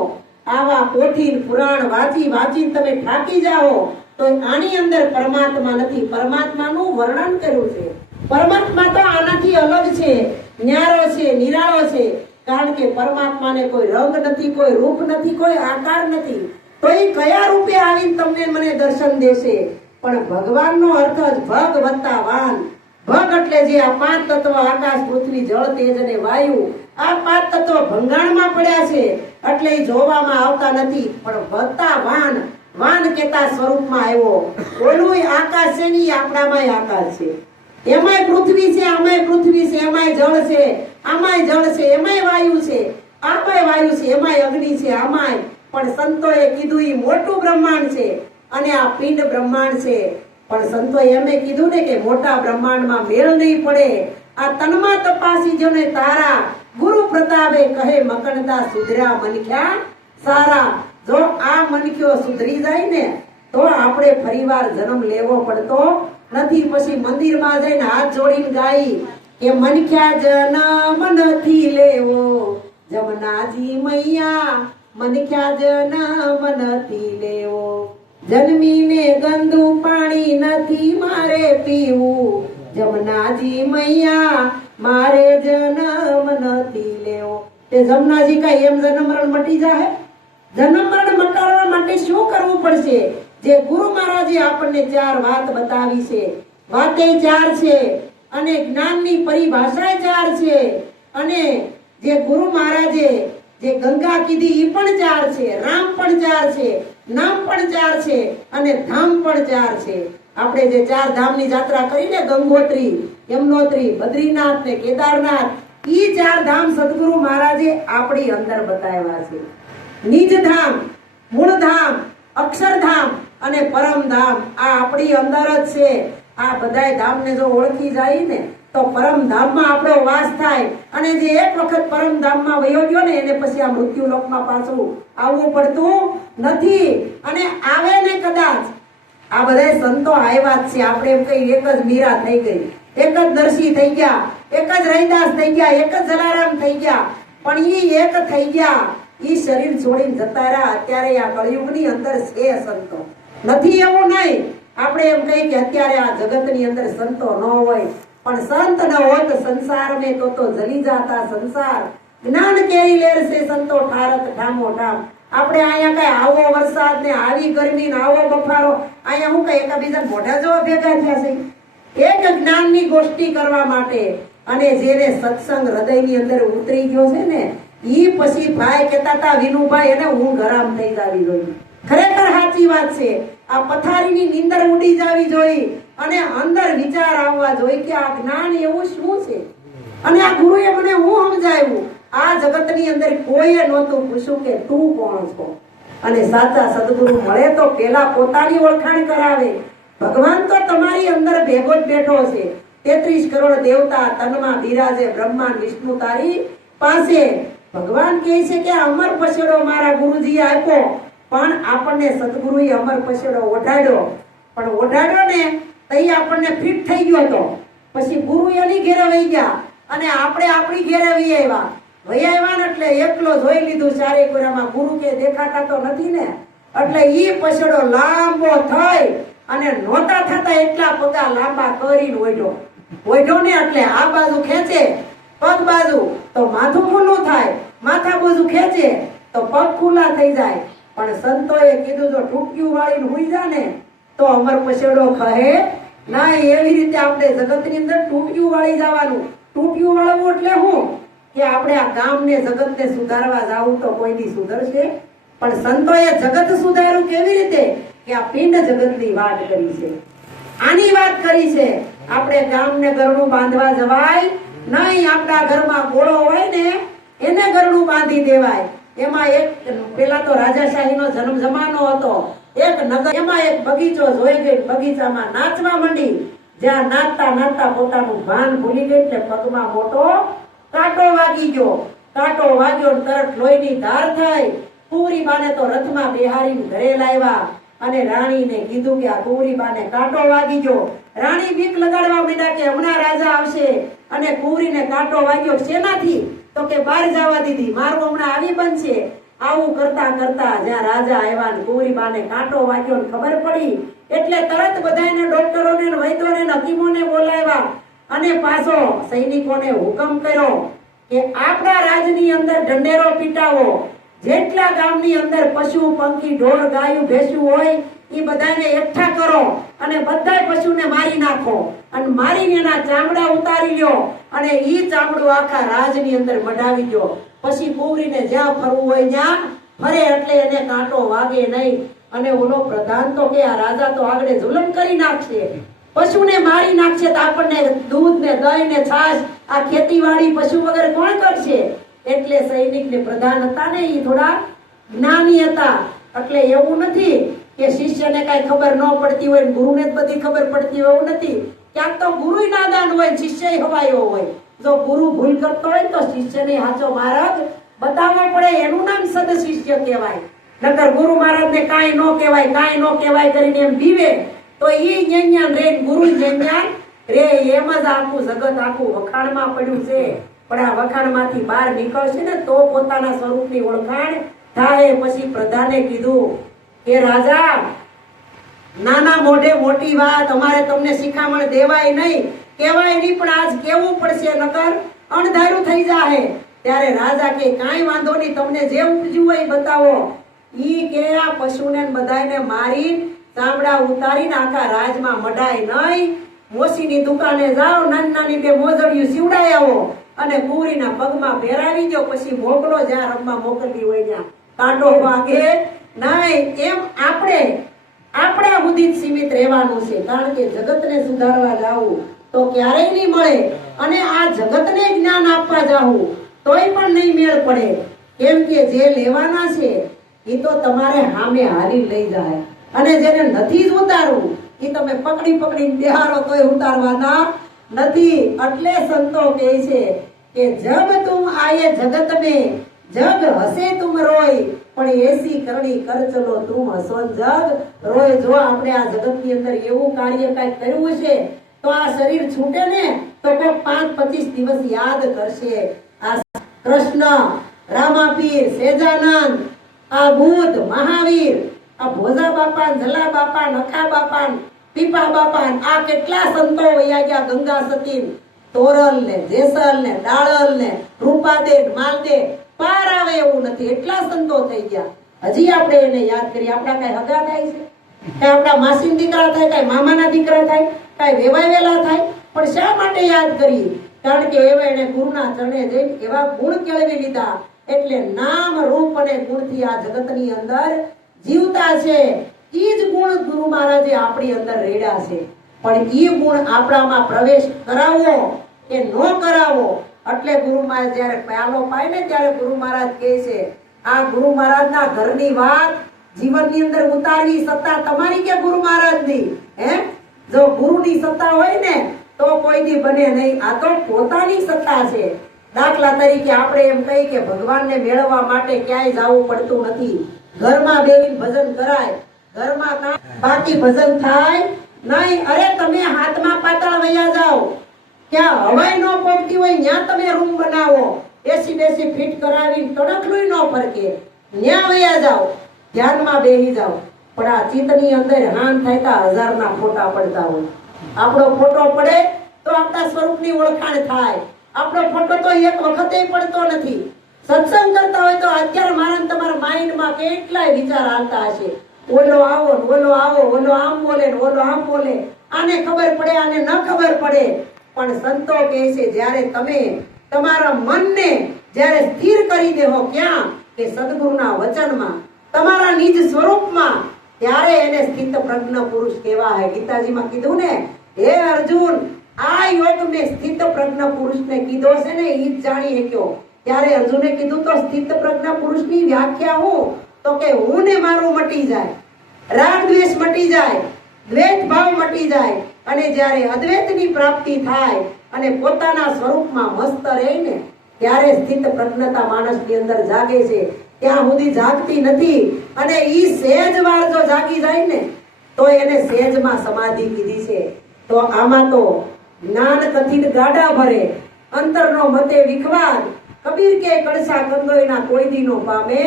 આવા પોથી પુરાણ વાંચી વાંચીને તમે થાકી જાઓ તો આની અંદર પરમાત્મા નથી. પરમાત્માનું વર્ણન કર્યું છે. પરમાત્મા તો આનાથી અલગ છે, ન્યારો છે, નિરાળો છે. કારણ કે પરમાત્માને કોઈ રંગ નથી, કોઈ રૂપ નથી, કોઈ આકાર નથી. તો એ કયા રૂપે આવીને તમને મને દર્શન દેશે? પણ ભગવાનનો અર્થ જ ભગ વત્તા વાન. ભગ એટલે જે આ પાંચ તત્વ આકાશ, પૃથ્વી, જળ, તેજ અને વાયુ, આ પાંચ તત્વ ભંગાણમાં પડ્યા છે એટલે એ જોવામાં આવતા નથી. પણ વત્તા વાન, વાન કેતા સ્વરૂપમાં આવ્યો. ઓલું આકાશ છે ને આપણામાં આકાશ છે, એમાંય પૃથ્વી છે, આમાંય પૃથ્વી છે, એમાંય જળ છે, આમાંય જળ છે, એમાંય વાયુ છે, આમાંય વાયુ છે, એમાંય અગ્નિ છે, આમાંય. પણ સંતોએ કીધું ઈ મોટું બ્રહ્માંડ છે અને આ પિંડ બ્રહ્માંડ છે. પણ સંતોએ એમે કીધું ને કે મોટા બ્રહ્માંડમાં મેળ નહીં પડે. આ તનમાં તપાસી જોને તારા, ગુરુ પ્રતાપે કહે મકણતા સુધર્યા મનખ્યા સારા. જો આ મનખ્યો સુધરી જાય ને તો આપણે ફરીવાર જન્મ લેવો પડતો નથી. પછી મંદિરમાં જઈને હાથ જોડીને ગાઈ કે મનખ્યા જન્મ નથી લેવો જમનાજી મૈયા, મનખ્યા જન્મ નથી લેવો, જન્મીને ગંદુ પાણી નથી મારે પીવું, જમનાજી મૈયા મારે જન્મ નથી લેવો. તે જમનાજી કઈ એમ જન્મ મરણ મટી જાય? જન્મ મરણ મટાડવા માટે શું કરવું પડશે? જે ગુરુ મહારાજે આપણને ચાર વાત બતાવી છે. વાતે ચાર છે અને જ્ઞાનની પરિભાષા ચાર છે. અને જે ગુરુ મહારાજે જે ગંગા કીધી ઈ પણ ચાર છે, રામ પણ ચાર છે, નામ પણ ચાર છે અને ધામ પણ ચાર છે. આપણે જે ચાર ધામની યાત્રા કરીને ગંગોત્રી, યમનોત્રી, બદ્રીનાથ ને કેદારનાથ, ઈ ચાર ધામ સદગુરુ મહારાજે આપણી અંદર બતાવ્યા છે. નિજ ધામ, મૂળ ધામ, અક્ષરધામ અને પરમધામ આ આપણી અંદર જ છે. આ બધાય ધામને જો ઓળખી જાય ને તો પરમધામમાં આપણો વાસ થાય. અને જે એક વખત પરમધામમાં વયો ગયો ને એને પછી આ મૃત્યુ લોકમાં પાછું આવવું પડતું નથી. અને આવે ને કદાચ આ બધા સંતો આવ્યા જ છે. આપણે એમ કઈ એક જ મીરા થઈ ગઈ, એક જ દર્શી થઈ ગયા, એક જ રૈદાસ થઈ ગયા, એક જ જલારામ થઈ ગયા. પણ ઈ એક થઈ ગયા, ઈ શરીર છોડીને જતા રહ્યા. અત્યારે આ કળિયુગની અંદર છે સંતો, નથી એવું નહીં. આપણે એમ કહીએ કે અત્યારે આ જગતની અંદર સંતો ન હોય. પણ સંત ન હોત સંસાર में તો જલી જાતા સંસાર જ્ઞાન કેરી લેર સે સંતો ઠારત ઠામો ઠામ. આપણે અહીંયા કઈ આવો વરસાદ ને આવી ગરમી ને આવો બફારો અહીંયા હું કઈ એકાબીજા મોઢા જેવા ભેગા થયા છે એક જ્ઞાનની ગોષ્ઠી કરવા માટે. અને જેને સત્સંગ હૃદયની અંદર ઉતરી ગયો છે ને ઈ પછી ભાઈ કહેતા હતા વિનુભાઈ એને ઊંઘ હરામ થઈ જાવી જોઈએ. ખરેખર સાચી વાત છે. આ પથારીની નીંદર ઉડી જાવી જોઈએ અને અંદર વિચાર આવવા જોઈએ કે આ જ્ઞાન એવું શું છે. અને આ ગુરુએ મને હું સમજાવ્યું. આ જગતની અંદર કોઈએ નહોતું પૂછ્યું કે તું કોણ છો. અને સાચા સદગુરુ મળે તો પેલા પોતાની ઓળખાણ કરાવે. ભગવાન તો તમારી અંદર ભેગો જ બેઠો છે. 33 કરોડ દેવતા તનમાં બિરાજે બ્રહ્માંડ વિષ્ણુ તારી પાસે. ભગવાન કહે છે કે અમર પછેડો મારા ગુરુજીએ આપ્યો, પણ આપણને સદગુરુએ અમર પછેડો ઓઢાડ્યો. પણ ઓઢાડ્યો ને તઈ આપણને ફિટ થઈ ગયો હતો. પછી ગુરુ એની ઘેરે વહી ગયા અને આપણે આપણી ઘેરે વહી આવ્યા ને એટલે એકલો જોઈ લીધું ચારે કોરામાં. ગુરુ કે દેખાતા તો નથી ને. એટલે ઈ પછેડો લાંબો થઈ અને નોતા થતા એટલા પગા લાંબા કરીને ઓઢ્યો ને એટલે આ બાજુ ખેંચે પગ બાજુ તો માથું ખુલ્લું થાય, માથા બાજુ ખેંચે તો પગ ખુલ્લા થઈ જાય. પણ સંતોએ કીધું જો ટૂંક્યું વાળીને હુઈ જા ને તો અમર પછેડો ખહે ના. એવી રીતે આપણે જગતની અંદર ટૂંક્યું વાળી જવાનું. ટૂંક્યું વાળવું એટલે શું કે આપણે આ ગામને જગતને સુધારવા જાવું તો કોઈ દી સુધરશે. પણ સંતોએ જગત સુધાર્યું કેવી રીતે કે આ પિંડ જગતની વાત કરી છે, આની વાત કરી છે. આપણે ગામને ગરણું બાંધવા જવાય નહીં. આપણા ઘરમાં ગોળો હોય ને એને ગરણું બાંધી દેવાય. એમાં એક પેલા તો રાજાશાહીનો જન્મ જમાનો હતો. એક નગર એમાં એક બગીચો જોઈ ગઈ. બગીચામાં નાચવા માંડી. જ્યાં નાચતા નાચતા પોતાનું ભાન ભૂલી ગઈ એટલે પગમાં મોટો કાંટો વાગી ગયો. કાંટો વાગ્યો તરત લોહીની ધાર થઈ. કુંવરી બાને તો રથમાં બેહારીને ઘરે લાવ્યા અને રાણીને કીધું કે આ કુંવરી બાને કાંટો વાગી ગયો. રાણી બીક લગાડવા માંડ્યા કે હમણાં રાજા આવશે. અને કુંવરીને કાંટો વાગ્યો શેનાથી તો કે બહાર જવા દીધી, મારું હમણાં આવી બનશે. આવું કરતા કરતા જ્યાં રાજા આવ્યા ને કુંવરી બાને કાંટો વાગ્યો ને ખબર પડી એટલે તરત બધાને ડોક્ટરોને વૈદ્યોને હકીમોને બોલાવ્યા અને પાછો સૈનિકોને હુકમ કર્યો કે આપણા રાજની અંદર ઢંઢેરો પીટાવો. જેટલા ગામની અંદર પશુ પંખી ઢોર ગાયું ભેંસું હોય એ બધાને એકઠા કરો અને બધા પશુને મારી નાખો અને મારીને એના ચામડા ઉતારી લ્યો અને ઈ ચામડું આખા રાજની અંદર મઢાવી દો. પછી કુંવરીને જ્યાં ફરવું હોય ત્યાં ફરે એટલે એને કાંટો વાગે નહીં. અને ઓલો પ્રધાન તો કે આ રાજા તો આગળ જુલમ કરી નાખશે, પશુને મારી નાખશે તો આપણને દૂધ ને દહીં ને છાશ આ ખેતીવાડી પશુ વગર કોણ કરશે. એટલે સૈનિક ને પ્રધાન હતા ને એ થોડા જ્ઞાની હતા. એટલે એવું નથી કે શિષ્યને કઈ ખબર ન પડતી હોય ગુરુને જ બધી ખબર પડતી હોય, એવું નથી. ક્યાંક તો ગુરુ નાદાન હોય, શિષ્ય હવાયો હોય. જો ગુરુ ભૂલ કરતો હોય તો શિષ્યને સાચો માર્ગ બતાવવો પડે. એનું નામ સદ શિષ્ય કહેવાય. નકર ગુરુ મહારાજ ને કાંઈ ન કહેવાય કરીને એમ બીવે તો ઈ જ્ઞાન રે, ગુરુ જ્ઞાન રે. એમ જ આખું જગત આખું વખાણમાં પડ્યું છે. પણ આ વખાણમાંથી બહાર નીકળશે ને તો પોતાના સ્વરૂપની ઓળખાણ થાય. પછી પ્રધાને કીધું કે રાજા નાના મોઢે મોટી વાત અમારે તમને શિખામણ દેવાય નહીં, કહેવાય નહીં, પણ આજ કેવું પડશે નકર અણધાર્યું થઈ જાય. ત્યારે રાજા કે કાંઈ વાંધો નહીં, તમને જે ઉપજ્યું હોય બતાવો. ઈ કે આ પશુને બધાને મારી ચામડા ઉતારીને આખા રાજમાં મઢાય નહીં. મોસીની દુકાને જાઓ, નાની નાની બે મોજડીઓ સીવડાઈ આવો અને કુંવરીના પગમાં પહેરાવી દો. પછી મોકલો જ્યાં રમવા મોકલવી હોય ત્યાં. કાંટો વાગે નહીં. એમ આપણા સુધી જ સીમિત રહેવાનું છે. કારણ કે જગતને સુધારવા જાવું તો ક્યારેય નહીં મળે. અને આ જગતને જ્ઞાન આપવા જાવું તોય પણ નહીં મેળ પડે. કેમ કે જે લેવાના છે એ તો તમારે સામે હારી લઈ જાય અને જેને નથી જ ઉતારવું એ તમે પકડી બેહારો તોય ઉતારવાના નથી. એટલે સંતો કહે છે કે જબ તુમ આયે જગત में જગ હસે તુમ રોય પણ એસી કરણી કર ચલો તુમ હસો જગ રોય. જો આપણે આ જગતની અંદર એવું કાર્ય કઈ કર્યું છે તો આ શરીર છૂટે ને તો કોઈ 5-25 દિવસ યાદ કરશે. આ કૃષ્ણ, રામાપીર, સેજાનંદ, આ બુદ્ધ, મહાવીર, આ ભોજા બાપા, જલા બાપા, નખા બાપા, ટીપા બાપા આ કેટલા સંતો વયા ગયા, ગંગા સતી, તોરલ ને, જેસલ ને, ડાળલ ને, રૂપાદે, માલદે, પાર આવે એવું નથી, એટલા સંતો થઈ ગયા. હજી આપણે એને યાદ કરીએ. આપણા કઈ હગા થાય છે? કઈ આપણા માસી દીકરા થાય, કઈ મામાના દીકરા થાય, કઈ વેવાયેલા થાય, પણ શા માટે યાદ કરીએ? કારણ કે એવા એને ગુરુના ચરણે જઈને એવા ગુણ કેળવી લીધા. એટલે નામ રૂપ અને ગુણથી આ જગતની અંદર જીવતા છે. ઈ જ ગુણ ગુરુ મહારાજે આપણી અંદર રેડ્યા છે. પણ ઈ ગુણ આપણામાં પ્રવેશ કરાવવો કે નો કરાવવો, એટલે ગુરુ મહારાજ જયારે પ્યાલો પાય ને ત્યારે ગુરુ મહારાજ કહે છે, આ ગુરુ મહારાજના ઘરની વાત જીવનની અંદર ઉતારવી સત્તા તમારી કે ગુરુ મહારાજની? હે, જો ગુરુની સત્તા હોય ને તો કોઈ દી બને નહીં. આ તો પોતાની સત્તા છે. દાખલા તરીકે આપણે એમ કહી કે ભગવાનને મેળવવા માટે ક્યાંય જવું પડતું નથી. ઘરમાં બેહીને ભજન કરાય, ઘરમાં બાકી ભજન થાય નહીં. અરે તમે હાથમાં પાતાળ વયા જાઓ, ક્યાં હવાઈ ન પહોંચતી હોય ત્યાં તમે રૂમ બનાવો, એસી બેસી ફિટ કરાવી તણખલું ન ફરકે, ત્યાં વયા જાઓ, ધ્યાનમાં બેહી જાઓ. પણ આ ચિત્તની અંદર હાન થાય હજારના ફોટા પડતા હોય. આપણો ફોટો પડે તો આપણા સ્વરૂપની ઓળખાણ થાય. આપણો ફોટો તો એક વખતે પડતો નથી. સત્સંગ કરતા હોય તો અત્યારે મારા તમારા માઇન્ડમાં કેટલાય વિચાર આવતા હશે. ઓલો આવો ને ઓલો આવો, ઓલો આમ બોલે ને ઓલો આમ બોલે, આને ખબર પડે આને ન ખબર પડે. પણ સંતો કહે છે જ્યારે તમે તમારા મનને જ્યારે સ્થિર કરી દેહો, ક્યાં કે સદગુરુના વચનમાં, તમારા નિજ સ્વરૂપમાં, ત્યારે એને સ્થિત પ્રજ્ઞ પુરુષ કહેવાય. ગીતાજીમાં કીધું ને, હે અર્જુન, આ યોગ મેં સ્થિત પ્રજ્ઞ પુરુષને કીધો છે ને, ઈ જ જાણી શક્યો. ત્યારે અર્જુને કીધું તો સ્થિત પ્રજ્ઞ પુરુષની વ્યાખ્યા હું? તો કે હું ને મારું મટી જાય, રાગ દ્વેષ મટી જાય, દ્વૈત ભાવ મટી જાય, અને જ્યારે અદ્વૈતની પ્રાપ્તિ થાય અને પોતાના સ્વરૂપમાં મસ્ત રહીને ત્યારે સ્થિત પ્રજ્ઞતા માણસની અંદર જાગે છે. ત્યાં સુધી જાગતી નથી. અને ઈ સહેજ વાર જો જાગી જાય ને તો એને સહેજમાં સમાધિ કીધી છે. તો આમાં તો જ્ઞાન કથિત ગાડા ભરે, અંતરનો મતે વિખવાદ, કબીર કે કડસા કંદોયના કોઈ દીનો પામે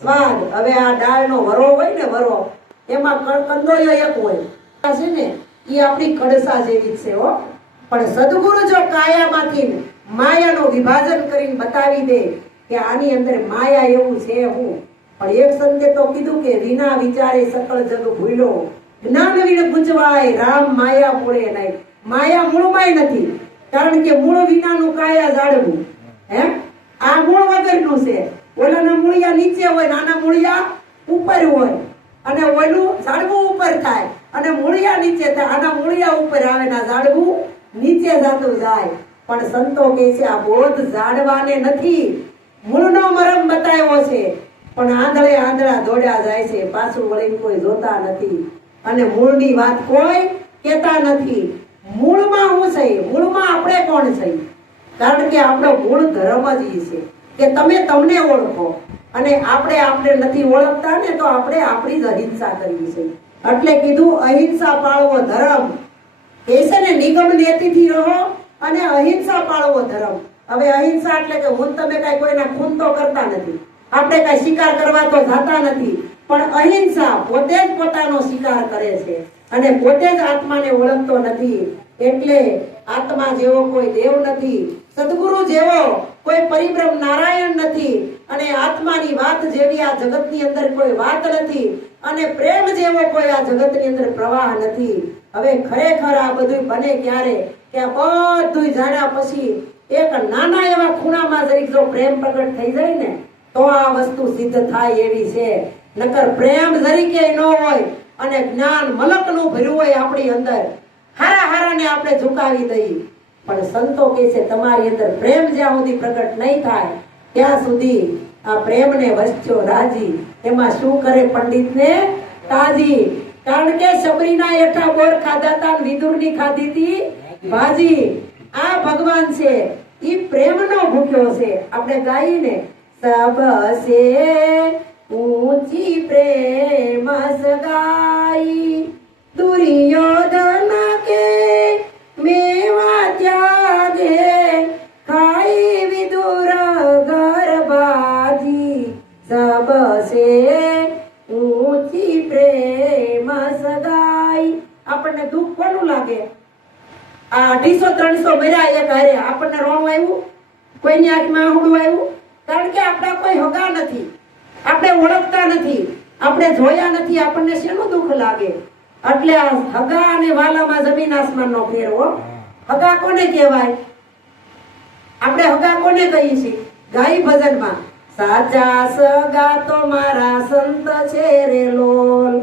સ્વાદ. હવે આ ડાળનો વરો હોય ને, વરો એમાં કંદોયો એક હોય છે ને, એ આપણી કડસા જેવી છે હો. પણ સદગુરુ જો કાયામાંથી માયાનું વિભાજન કરીને બતાવી દે કે આની અંદર માયા એવું છે હું. પણ એક સંતે તો કીધું કે વિના વિચારે સકળ જગ ભૂલો, જ્ઞાન વિણ ગુંજવાય રામ માયા મૂળે નહીં. માયા મૂળમાંય નથી, કારણ કે મૂળ વિનાનું કાયા જાળવું. હે, આ મૂળ વગરનું છે. ઓલાના મૂળિયા નીચે હોય, નાના મૂળિયા ઉપર હોય, અને ઓલું ઝાડવું ઉપર થાય અને મૂળિયા નીચે થાય. આના મૂળિયા ઉપર આવે ને ઝાડવું નીચે જતું જાય. પણ સંતો કહે છે આ બોધ ઝાડવાને નથી, મૂળનો મરમ બતાવ્યો છે. પણ આંધળે આંધળા દોડ્યા જાય છે, પાછું વળીને કોઈ જોતા નથી. અને મૂળની વાત કોઈ કહેતા નથી. મૂળમાં હું છે, મૂળમાં આપણે કોણ છે? કારણ કે આપણો મૂળ ધર્મ જ ઈ છે કે તમે તમને ઓળખો. અને આપણે નથી ઓળખતા ને તો આપણે આપણી જ અહિંસા કરવી છે. એટલે કીધું અહિંસા પાળવો ધર્મ. એ છે ને નિગમ નીતિથી રહો અને અહિંસા પાળવો ધર્મ. હવે અહિંસા એટલે કે હું તમે કઈ કોઈના ખૂન તો કરતા નથી, આપણે કઈ શિકાર કરવા તો જાતા નથી, પણ અહિંસા પોતે જ પોતાનો શિકાર કરે છે અને પોતે જ આત્માને ઓળખતો નથી. એટલે આત્મા જેવો કોઈ દેવ નથી, સદગુરુ જેવો કોઈ પરિબ્રહ્મ નારાયણ નથી, અને આત્માની વાત જેવી આ જગતની અંદર કોઈ વાત નથી, અને પ્રેમ જેવો કોઈ આ જગતની અંદર પ્રવાહ નથી. હવે ખરેખર આ બધું બને ક્યારે કે બધું જાણ્યા પછી એક નાના એવા ખૂણામાં જરીક જો પ્રેમ પ્રગટ થઈ જાય ને તો આ વસ્તુ સિદ્ધ થાય એવી છે. નકર પ્રેમ જરીકે ન હોય અને જ્ઞાન મલકનું ભર્યું હોય આપણી અંદર, હારા હારાને આપણે ઝુકાવી દઈએ. પણ સંતો કહે છે તમારી અંદર પ્રેમ જ્યાં સુધી પ્રગટ નહીં થાય ત્યાં સુધી આ પ્રેમને વસ્યો રાજી. એમાં શું કરે પંડિતને તાજી? કારણ કે સબરીના એઠા બોર ખાધા તા, વિદુરની ખાધી હતી ભાજી. આ ભગવાન છે, ઈ પ્રેમનો ભૂખ્યો છે. આપણે ગાઈને સબસે ઊંચી પ્રેમ સગાઈ, દુર્યોધન કે મેવા ત્યાગે, ખાઈ વિદુર ગર્ભાજી. સબસે ઊંચી પ્રેમ સગાઈ. આપણને આ 250-300 મર્યા એક હારે, આપણને રોણું આવ્યું? કોઈની આંખમાં આહુડું આવ્યું? કારણ કે આપણા કોઈ હગા નથી, આપણે ઓળખતા નથી, આપણે જોયા નથી, આપણને શેનું દુઃખ લાગે? એટલે આ હગા અને વાલામાં જમીન આસમાનનો ફેર હો. હગા કોને કહેવાય? આપણે હગા કોને કહીએ છીએ? ગાઈ ભજનમાં, સાચા સગા તો મારા સંત છે રે લોલ,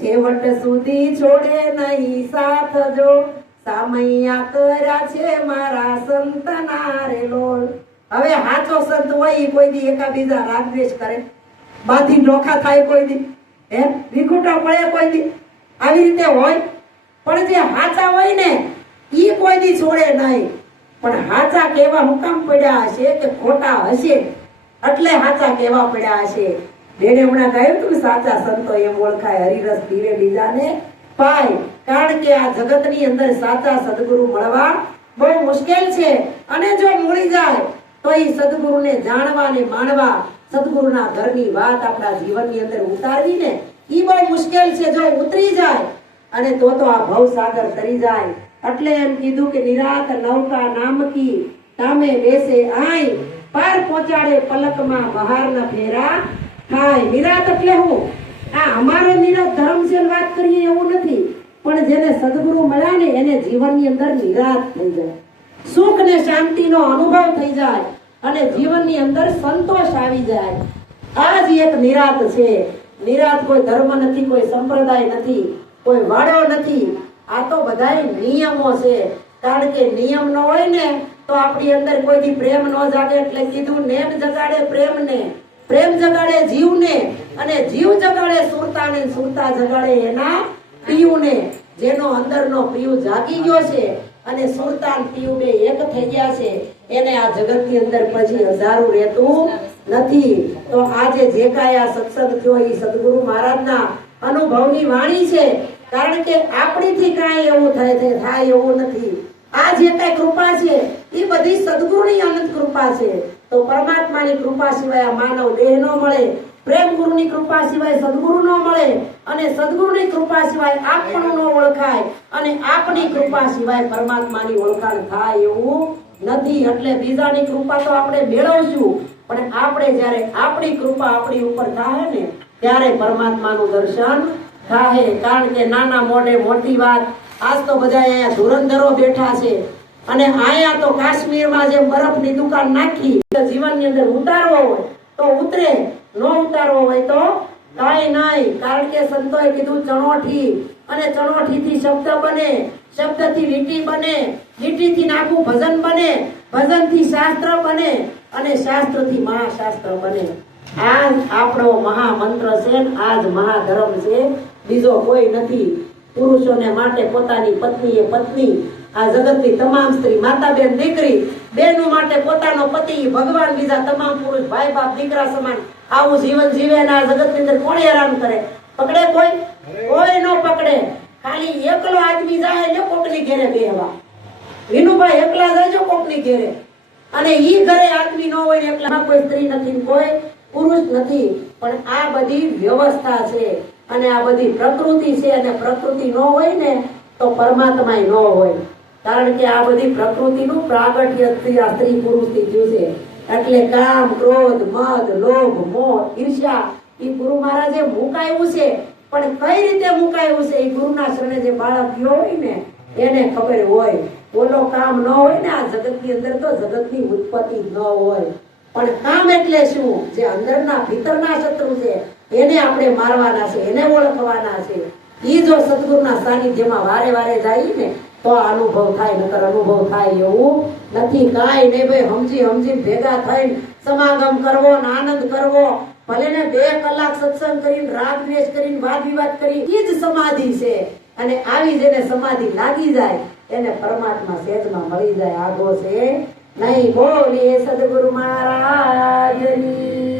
છેવટ સુધી છોડે નહીં સાથ જો, સામૈયા કર્યા છે મારા સંતના રે લોલ. હવે હાચો સંત હોય ઈ કોઈ દી એકાબીજા રાગદ્વેષ કરે? બાથી ડોખા થાય કોઈ દી? હે વિખૂટા પડે કોઈ દી? આવી રીતે હોય? પણ જે હાચા હોય ને ઈ કોઈ દી છોડે નહીં. પણ હાચા કેવા હુકામ પડ્યા હશે કે ખોટા હશે એટલે હાચા કેવા પડ્યા હશે. બેને હમણાં કહ્યું તું સાચા સંતો એમ ઓળખાય, હરિરસ પીવે બીજાને પાય. કારણ કે આ જગતની અંદર સાચા સદગુરુ મળવા બહુ મુશ્કેલ છે. અને જો મળી જાય તો એ સદગુરુને જાણવા ને માણવા, સદગુરુના ઘરની વાત આપણા જીવનની અંદર ઉતારવી ને ઈ બહુ મુશ્કેલ છે. જો ઉતરી જાય અને તો આ ભવસાગર તરી જાય. એટલે એમ કીધું કે નિરાત નૌકા નામકી તામે બેસે આય, પાર પહોંચાડે પલકમાં બહાર ન ફેરા થાય. નિરાત એટલે હું? આ અમારો નિરાત ધર્મ છે વાત કરીએ એવું નથી, પણ જેને સદગુરુ મળ્યા ને એને જીવનની અંદર નિરાત થઈ જાય, સુખ ને શાંતિનો અનુભવ થઈ જાય અને જીવનની અંદર સંતોષ આવી જાય. આ જ એક નિરાત છે. નિરાત કોઈ ધર્મ નથી, કોઈ સંપ્રદાય નથી, કોઈ વાડો નથી. આ તો બધાય નિયમો છે. કારણ કે નિયમ ન હોય ને તો આપણી અંદર કોઈ દી પ્રેમ ન જાગે. એટલે કીધું નેમ જગાડે પ્રેમને, પ્રેમ જગાડે જીવને, અને જીવ જગાડે સુરતાને, સુરતા જગાડે એના પિયુને. જેનો અંદરનો પિયુ જાગી ગયો છે અને સુરતા પિયુ બે એક થઈ ગયા છે એને આ જગતની અંદર પછી હજારું રહેતું નથી. તો આજે જે કાંઈ આ સત્સંગ થયો એ સદગુરુ મહારાજના અનુભવની વાણી છે. કારણ કે આપણીથી કાંઈ એવું થાય એવું નથી. આ જે કાંઈ કૃપા છે એ બધી સદગુરુની અનંત કૃપા છે. તો પરમાત્માની કૃપા સિવાય આ માનવ દેહ ન મળે, પ્રેમ ગુરુની કૃપા સિવાય સદગુરુ ન મળે, અને સદગુરુની કૃપા સિવાય આપણું ન ઓળખાય, અને આપની કૃપા સિવાય પરમાત્માની ઓળખાણ થાય એવું નથી. એટલે બીજાની કૃપા તો આપણે મેળવશું, પણ આપણે જ્યારે આપણી કૃપા આપણી ઉપર થાય ને ત્યારે પરમાત્માનું દર્શન થાય. કારણ કે નાના મોઢે મોટી વાત. આજ તો બધા અહીંયા ધુરંધરો બેઠા છે અને અહીંયા તો કાશ્મીરમાં જેમ બરફની દુકાન નાખી જીવનની અંદર ઉતારવો હોય તો ઉતરે, ન ઉતારવો હોય તો કાંઈ નહીં. કારણ કે સંતોએ કીધું ચણોઠી, અને ચણોઠીથી શબ્દ બને, શબ્દથી લીટી બને, લીટીથી આખું ભજન બને, ભજનથી શાસ્ત્ર બને, અને શાસ્ત્રથી મહાશાસ્ત્ર બને. આ આપણો મહામંત્ર છે, આ જ મહાધર્મ છે, બીજો કોઈ નથી. પુરુષોને માટે પોતાની પત્ની એ પત્ની, આ જગતની તમામ સ્ત્રી, માતા બેન દીકરી, બેનો માટે પોતાનો પતિ ભગવાન, બીજા તમામ પુરુષ ભાઈ બાપ દીકરા સમાન આવું જીવન જીવે. આ જગતની અંદર કોણ હેરાન કરે? પકડે કોઈ? કોઈ નો પકડે. ખાલી એકલો આદમી જાય એટલે કોકની ઘેરે બેહવા. વિનુભાઈ એકલા જાય કોકની ઘેરે, અને ઈ ઘરે આદમી ન હોય, એકલા કોઈ સ્ત્રી નથી, કોઈ પુરુષ નથી. પણ આ બધી વ્યવસ્થા છે અને આ બધી પ્રકૃતિ છે. અને પ્રકૃતિ ન હોય ને તો પરમાત્મા ન હોય. કારણ કે આ બધી પ્રકૃતિનું પ્રાગટ્ય સ્ત્રી પુરુષથી થયું છે. એટલે કામ, ક્રોધ, મદ, લોભ, મોહ, ઈર્ષ્યા એ ગુરુ મહારાજે મુકાયું છે. પણ કઈ રીતે મુકાયું છે એ ગુરુના શરણે જે બાળક ગયો હોય ને એને ખબર હોય. બોલો કામ ન હોય ને આ જગતની અંદર તો જગતની ઉત્પત્તિ ન હોય. પણ કામ એટલે શું? જે અંદરના ભીતરના શત્રુ છે એને આપણે મારવાના છે, એને ઓળખવાના છે. ઈ જો સદગુરુના સાનિધ્યમાં વારે વારે જાય ને તો અનુભવ થાય, નકર અનુભવ થાય એવું નથી. કાંઈ નહીં ભાઈ, સમજી ભેગા થઈને સમાગમ કરવો ને આનંદ કરવો. ભલે ને 2 કલાક સત્સંગ કરીને, રાગ દ્વેષ કરીને, વાદ વિવાદ કરી, ઈ જ સમાધિ છે. અને આવી જેને સમાધિ લાગી જાય એને પરમાત્મા સહેજમાં મળી જાય. આગો છે નહીં. બોલીએ સદગુરુ મહારાજની